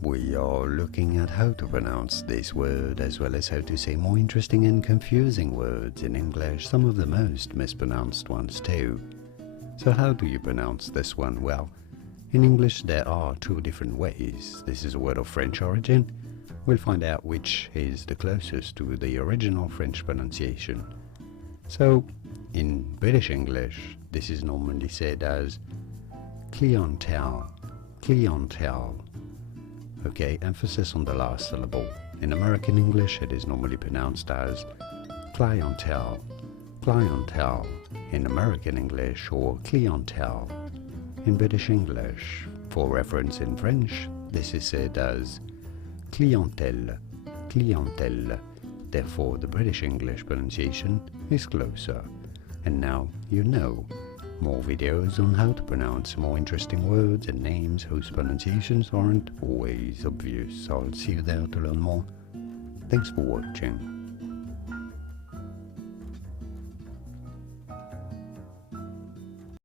we are looking at how to pronounce this word as well as how to say more interesting and confusing words in English, some of the most mispronounced ones too. So how do you pronounce this one? Well, in English there are two different ways. This is a word of French origin. We'll find out which is the closest to the original French pronunciation. So, in British English, this is normally said as clientele, clientele. Okay, emphasis on the last syllable. In American English, it is normally pronounced as clientele, clientele in American English, or clientele in British English. For reference in French, this is said as clientele, clientele. Therefore, the British English pronunciation is closer. And now you know. More videos on how to pronounce more interesting words and names whose pronunciations aren't always obvious. I'll see you there to learn more. Thanks for watching.